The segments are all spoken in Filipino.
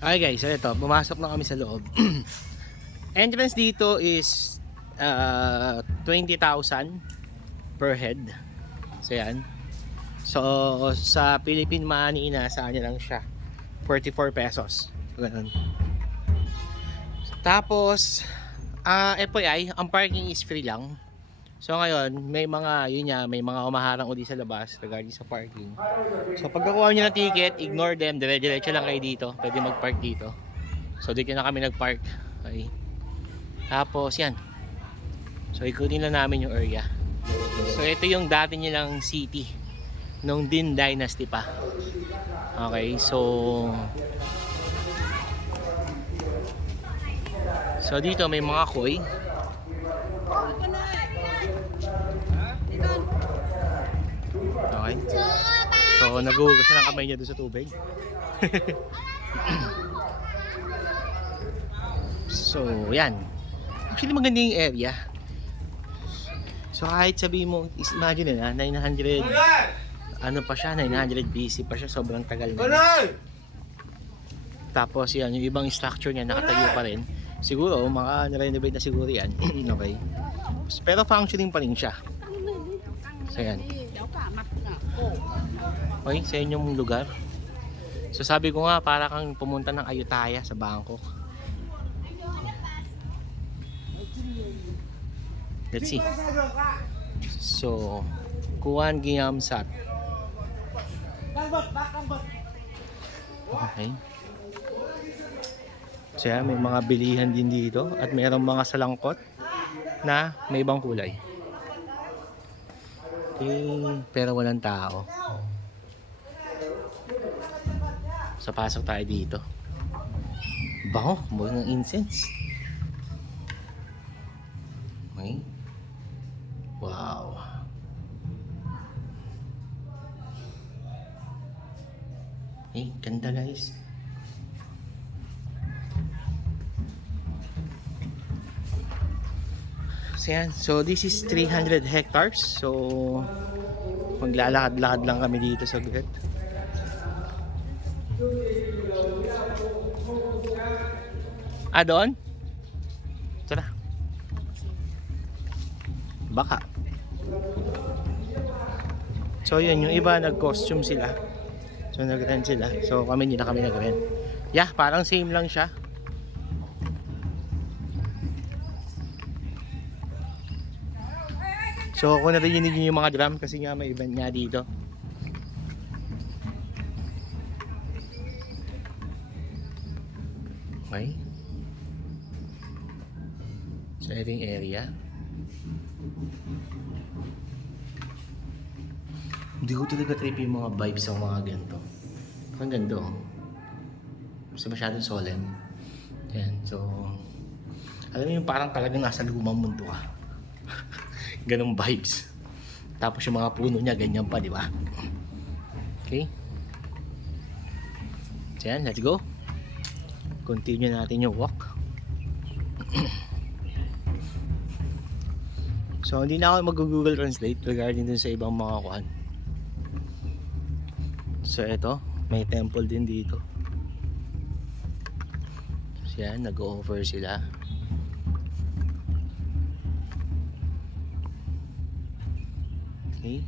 Okay guys, so ito, pumasok na kami sa loob. Entrance dito is 20,000 per head. So yan. So sa Philippine money na sa kanya lang siya 44 pesos. So, ganun. Tapos FYI, ang parking is free lang. So ngayon, may mga may mga umaharang uli sa labas regarding sa parking. So pagkakuha niyo ng ticket, ignore them, dire-diretso lang kayo dito. Pwede mag-park dito. So dito na kami nag-park. Okay. Tapos yan. So ikutin na namin yung area. So ito yung dati nilang city nung Din Dynasty pa. Okay, so dito may mga koi. Okay. So naghuhugas siya ng kamay niya doon sa tubig. So yan. Actually maganda yung area. So kahit sabihin mo, imagine na 900 ano pa siya, 900 BC pa siya, sobrang tagal na. Tapos yan, yung ibang structure niya nakatayo pa rin. Siguro maka-renovate na siguro yan. Okay. Pero functioning pa rin siya. So yan. Okay, sa inyong lugar. So sabi ko nga, para kang pumunta ng Ayutthaya sa Bangkok. Let's see. So, Kuan Giam Sat. Okay. So yan, may mga bilihan din dito at mayroong mga salangkot na may ibang kulay. Okay, pero walang tao. So pasok tayo dito. Bango, buhay ng incense. Okay. Wow. Eh, ganda guys. So yan, so this is 300 hectares. So maglalakad-lakad lang kami dito sa grid. Doon? Tara. Baka. So yun, yung iba nag-costume sila. So nag-rent sila. So hindi na kami nag-rent. Yeah, parang same lang siya. So kung narinig nyo yung mga drum, kasi nga may event nga dito. Okay. So ito yung area. Hindi ko talaga trip yung mga vibes ng mga ganito. Ang ganda oh. Kasi masyadong solemn. Yan, so alam mo yung parang talagang nasa lumang mundo ka. Ganong vibes. Tapos yung mga puno niya ganyan pa, di ba? Okay. So yan, let's go. Continue natin yung walk. So hindi na ako mag-Google Translate regarding dun sa ibang mga kuhan. So ito, may temple din dito. So yan, nag-offer sila. Okay.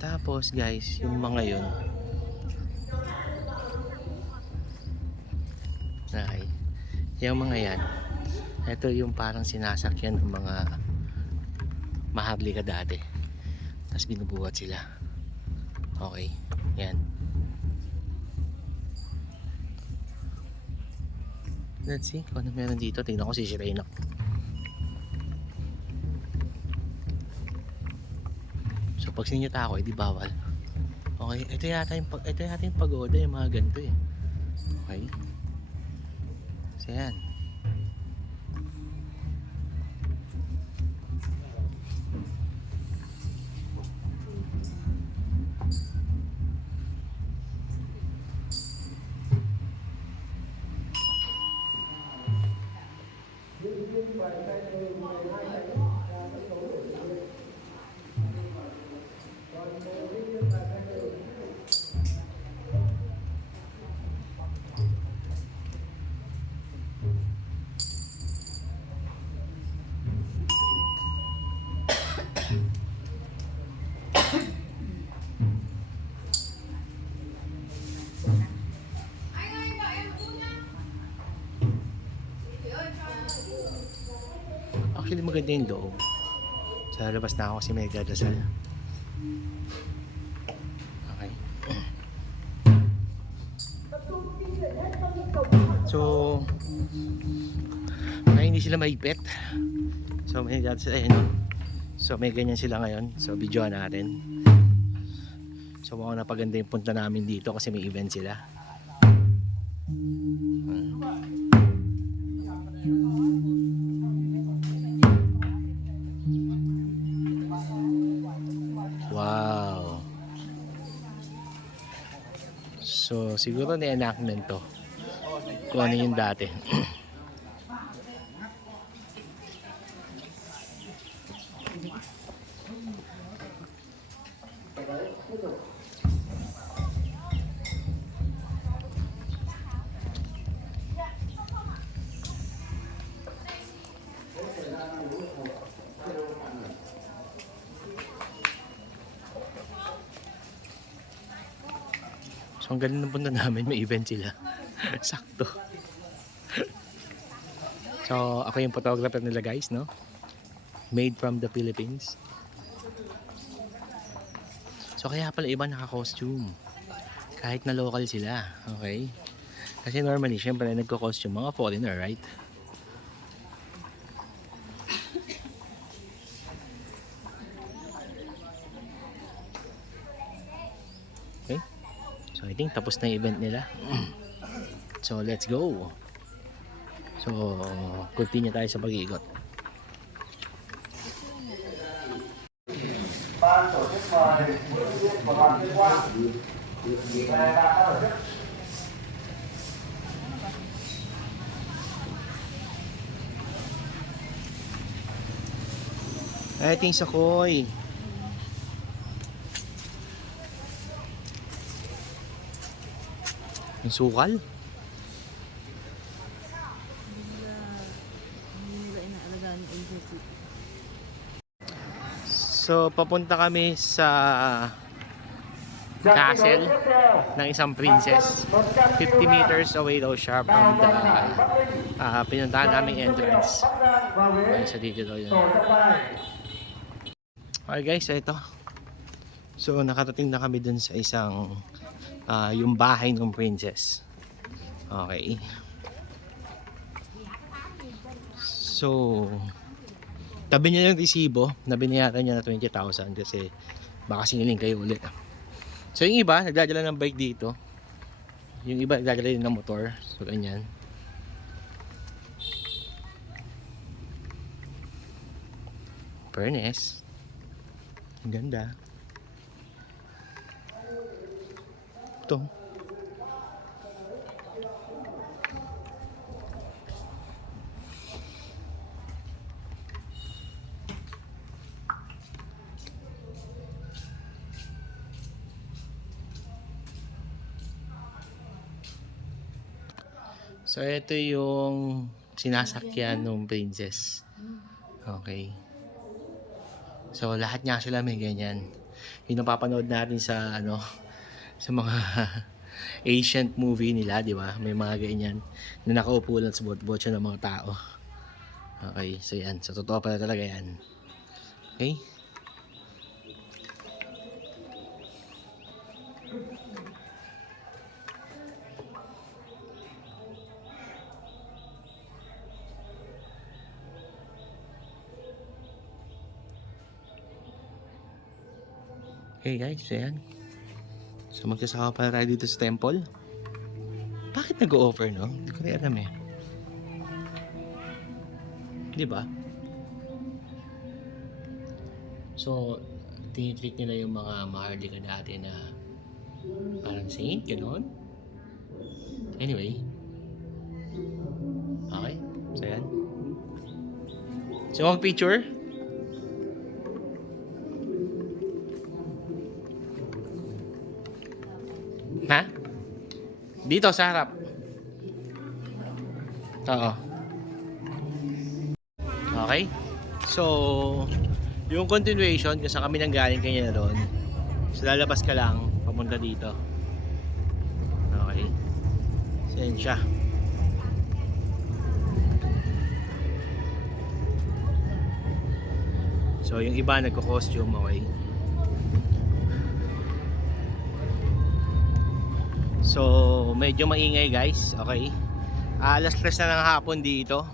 Tapos guys, yung mga yun. Okay. Yung mga yan. Ito yung parang sinasakyan ng mga maharlika dati. Tapos binubuhat sila. Okay. Yan. Let's see kung ano meron dito. Tingnan ko, sisirain ako. So pag sinyata ako, edi bawal. Okay, ito yata yung pagoda, yung mga ganito eh. Okay. So yan. Actually, maganda yung loob. Sa labas na ako kasi may nagdadasal. Okay. So, ay hindi sila maipit. So, may nagdadasal. Ayun. So, may ganyan sila ngayon. So, video natin. So, mukhang napaganda yung punta namin dito kasi may event sila. Wow. So, siguro ni-enactment to. Kung ano yung dati. So, ang galing ng punta namin, may event sila. Sakto. So, ako yung photographer nila guys, no? Made from the Philippines. So, kaya pala iba naka-costume. Kahit na local sila, okay? Kasi normally, syempre, nagko-costume mga foreigner, right? Okay? So, I think tapos na yung event nila. So, let's go. So, continue tayo sa pag-iikot. I think Sakoy. Yung sukal? So, papunta kami sa castle ng isang princess. 50 meters away daw siya from the pinuntahan naming entrance. Okay, so dito daw yun. Okay guys, so ito. So, nakatating na kami dun sa isang yung bahay ng princess. Okay. So, tabi niya yung resibo na binayaran niya na 20,000 kasi baka singiling kayo ulit. So, yung iba, nagdadala ng bike dito. Yung iba, nagdadala din ng motor. So, ganyan. Furnace. Ang ganda. Ito. So, ito yung sinasakyan ng princess. Okay. So, lahat nga sila may ganyan. Yung napapanood natin sa, sa mga ancient movie nila, di ba? May mga ganyan na nakaupo lang sa botcha ng mga tao. Okay, so yan. So, totoo pala talaga yan. Okay? Okay guys, so yan. So magsasaka pala tayo dito sa temple. Bakit nag-o-offer, no? Hindi ko rin alam eh. Di ba? So, tinitreat nila yung mga maharlika dati na parang saint, gano'n. Anyway. Okay, so yan. So mag-picture. Ha? Dito sa harap. Oo. Okay. So, yung continuation kung saan kami nanggaling kanya doon. So, lalabas ka lang papunta dito. Okay. So, yan siya. So yung iba nagko-costume, okay. So medyo maingay guys, okay. Alas 3 na ng hapon dito.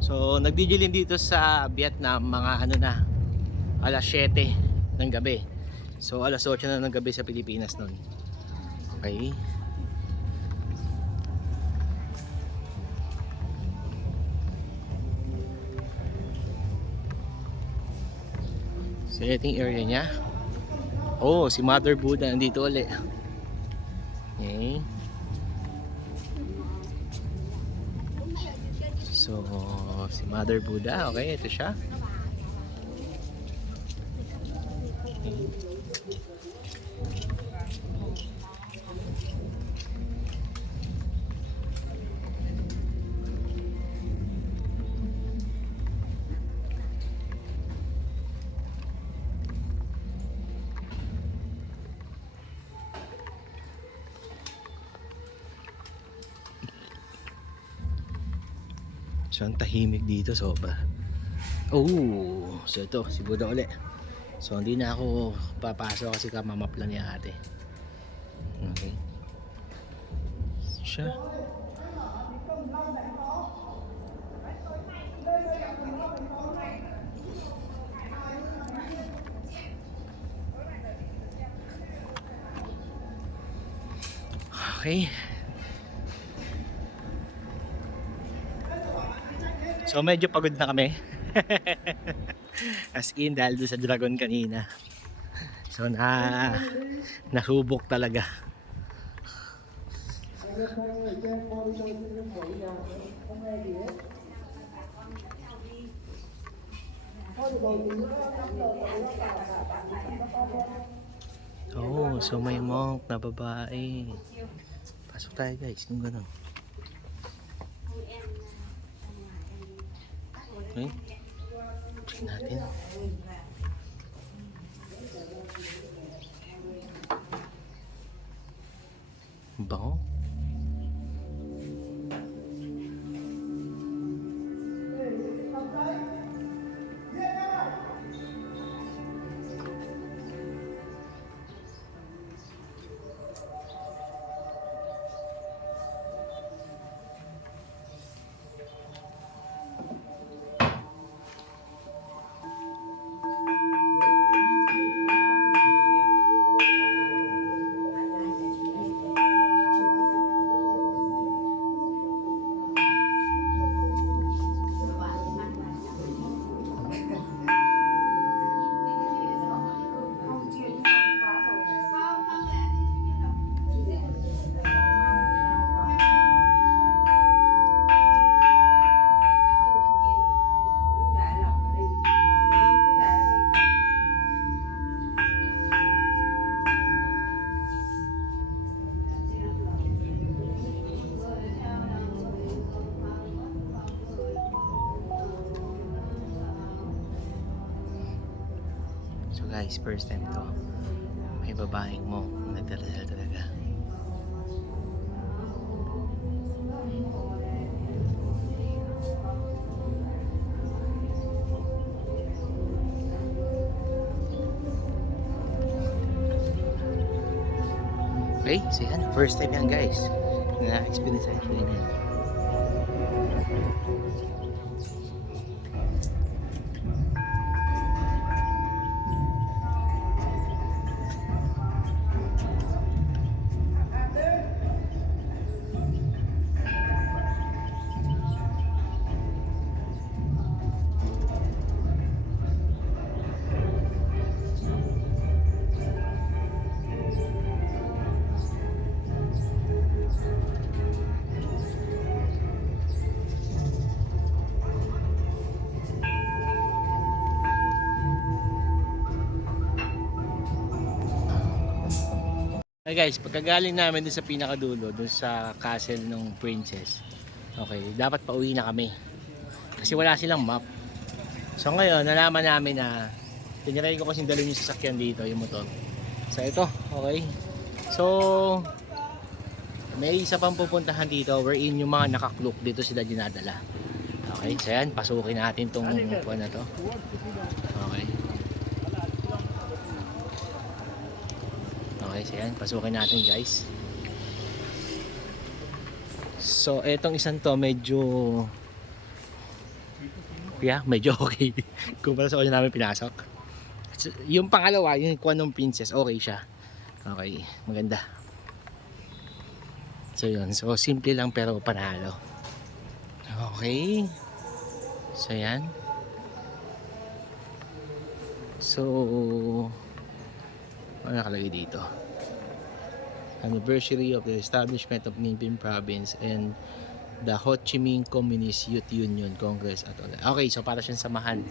So nagdidilim dito sa Vietnam mga ano na, alas 7 ng gabi. So alas 8 na ng gabi sa Pilipinas nun. Okay. Setting area niya. Oh, si Mother Buddha nandito ulit. Okay. So, si Mother Buddha, okay, ito siya. Okay. So, ang tahimik dito, sobra. Oh, so ito, si Buddha ulit. So, hindi na ako papasok kasi kamamapla ni ate. Okay. Siya. Okay. So medyo pagod na kami. As in dahil doon sa dragon kanina. So nasubok talaga. Oh, so may monk na babae. Pasok tayo guys, kung gano'n. Okay. Check natin. Bango. So guys, first time to. May babaeng mo nagdadasal talaga. Okay, so yan, first time yan guys. Na-experience sa akin yan. Hey guys, pagkagaling namin dun sa pinakadulo, dun sa castle ng princess, okay, dapat pauwi na kami kasi wala silang map. So ngayon, nalaman namin na tiniray ko kasing dalhin yung sasakyan dito, yung motor. So ito, okay. So may isa pang pupuntahan dito wherein yung mga nakaklok dito sila dinadala. Okay, so yan, pasukin natin tong kuwan na to. Okay. guys. Ayan, pasukin natin guys. So, etong isang to medyo medyo okay. Kumpara sa una namin pinasok. So, yung pangalawa, yung Quantum Princess, okay siya. Okay, maganda. So yun, so simple lang pero panalo. Okay. So yan. So ano nakalagay dito? Anniversary of the establishment of Ninh Province and the Ho Chi Minh Communist Youth Union Congress at all. Okay, so para siyang samahan.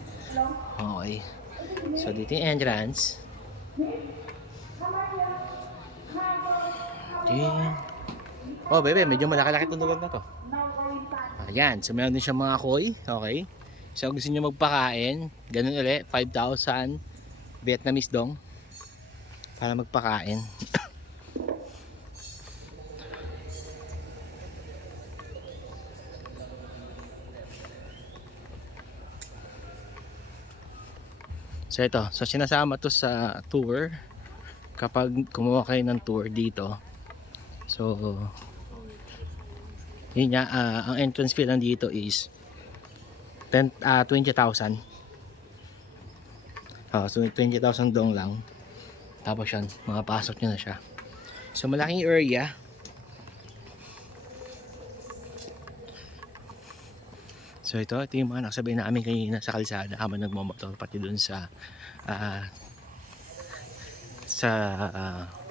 Okay. So dito yung entrance. Okay. Oh, bebe, medyo malaki-laki itong lugar na to. Ayan, so meron din siyang mga koi. Okay. So gusto niyo magpakain, ganun ulit, 5,000 Vietnamese dong para magpakain. So ito, so sinasama to sa tour kapag kumuha kayo ng tour dito. So yun nga, ang entrance fee lang dito is 20,000. So 20,000 dong lang. Tapos yan, makapasok nyo na siya. So malaking area. So ito yung mga nakasabay namin kanina sa kalsada habang nagmamotor, pati dun sa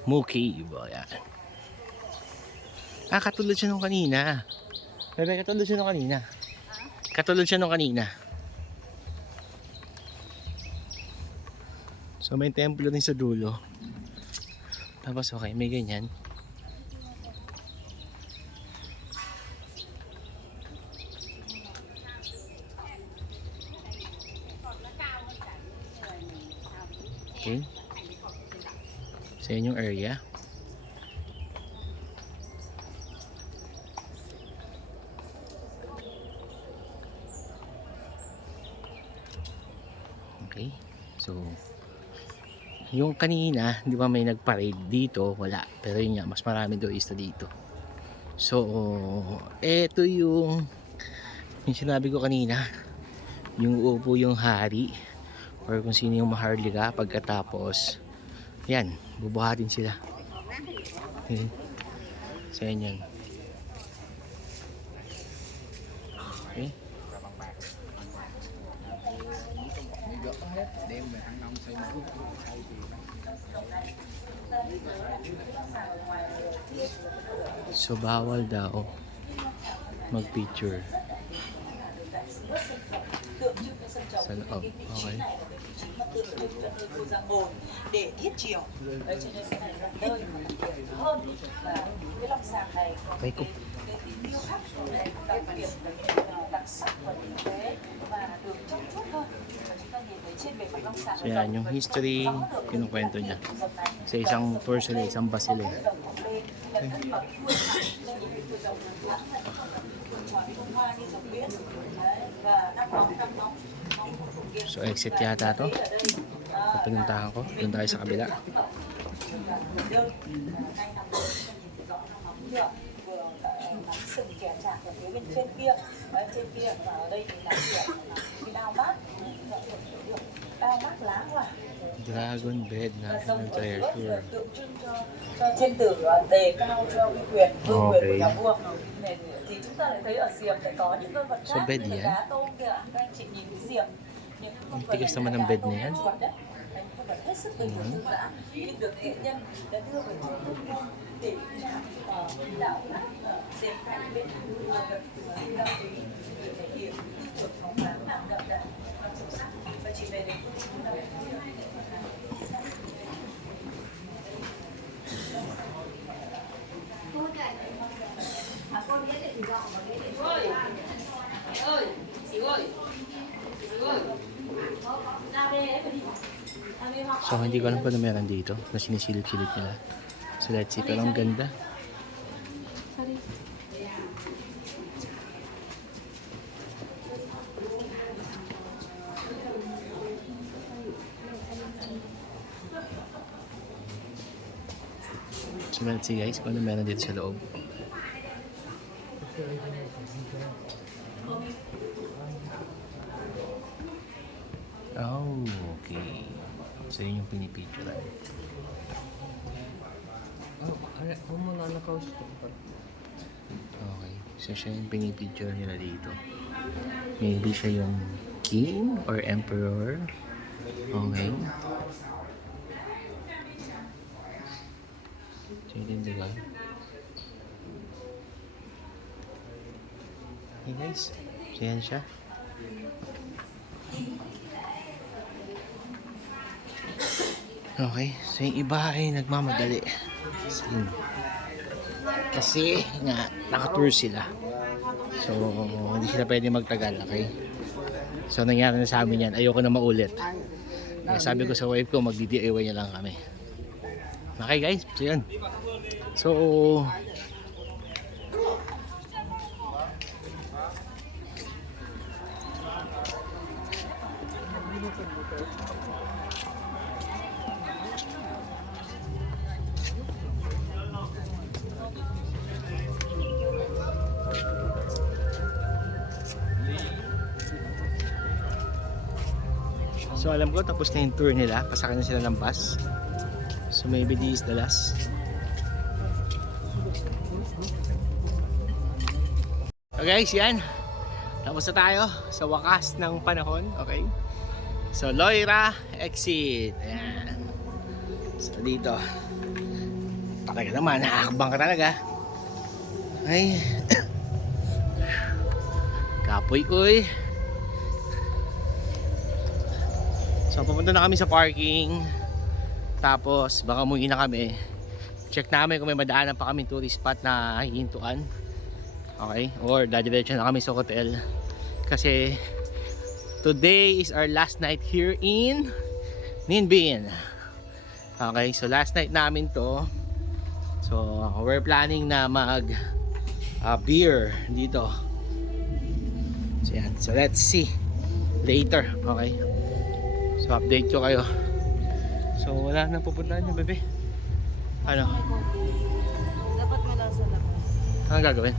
Moo Cave. Yan. Katulad siya nung kanina. Bebe, katulad siya nung kanina. Katulad siya nung kanina. So may templo din sa dulo. Tapos okay, may ganyan. Okay. So yun yung area. Okay. So yung kanina, di ba may nag-parade dito? Wala. Pero yun nga, mas marami doista dito. So, eto yung sinabi ko kanina. Yung uupo yung hari or kung sino yung maharlika pagkatapos. Yan, bubuhatin sila. Okay. So, yan. Okay. So bawal daw mag-picture sa loob. Okay. Để thiết chiều đấy, cho nên cái này nó hơi hơn là cái lòng sàng này có May cái điêu khắc đặc biệt đặc sắc và tinh tế và được trong suốt hơn và chúng ta nhìn thấy trên bề mặt long sàng. So yan, yung history kinukwento niya sa isang porcelain, isang basileng. So exit yata to. Pinuntahan ko, doon tayo sa kabila. Sừng kẻ chạc ở phía bên trên kia và ở đây thì là cái đao mát, đao mát lá hoa. Dragon bed na treasure. Tượng trưng cho thiên tử đề cao cho uy quyền, vương quyền của nhà vua. Thì chúng ta lại thấy ở xiềng lại có những con vật khác như là cá tôm kìa, các anh chị nhìn cái xiềng, những con vật tigas naman ng bed na yan. hết sức bình thường thư giãn, nhưng được nghệ nhân đã đưa về chùa Đông Môn để đạo pháp xem cảnh bên vật cao quý để thể hiện cuộc phóng khoáng nặng đậm đà và sâu sắc và chỉ về đến phương là So hindi ko alam kung ano meron dito na sinisilip-silip nila. So let's see, pero ang ganda. So let's see guys kung ano meron dito sa loob. Oh, okay. So yun yung pinipicturean. Okay. So siya yung pinipicture nila dito. Maybe siya yung king or emperor. Okay. So yun diba? Hey guys. So yan siya. Okay. So yung iba ay nagmamadali. Kasi nga naka-tour sila. So hindi sila pwede magtagal, okay? So nangyari na sa amin yan, ayoko na maulit. Kaya sabi ko sa wife ko, magdi-DIY na lang kami. Okay guys, so yun. So So alam ko tapos na yung tour nila, pasakay na sila ng bus. So maybe this is the last. So guys, yan. Tapos na tayo sa wakas ng panahon, okay? So Loira exit. Ayan. So dito. Talaga naman, nakakabang ka talaga. Ay. Kapoy-uy. So pupunta na kami sa parking. Tapos baka umuwi na kami. Check namin kung may madaanan pa kami tourist spot na hihintuan. Okay? Or dadiretso na kami sa hotel. Kasi today is our last night here in Ninh Binh. Okay, so last night namin to. So we're planning na mag beer dito. So yan. So let's see later. Okay. So update ko kayo. So wala nang pupuntahan yung bebe. Ano? Dapat wala sa labas. Ano gagawin?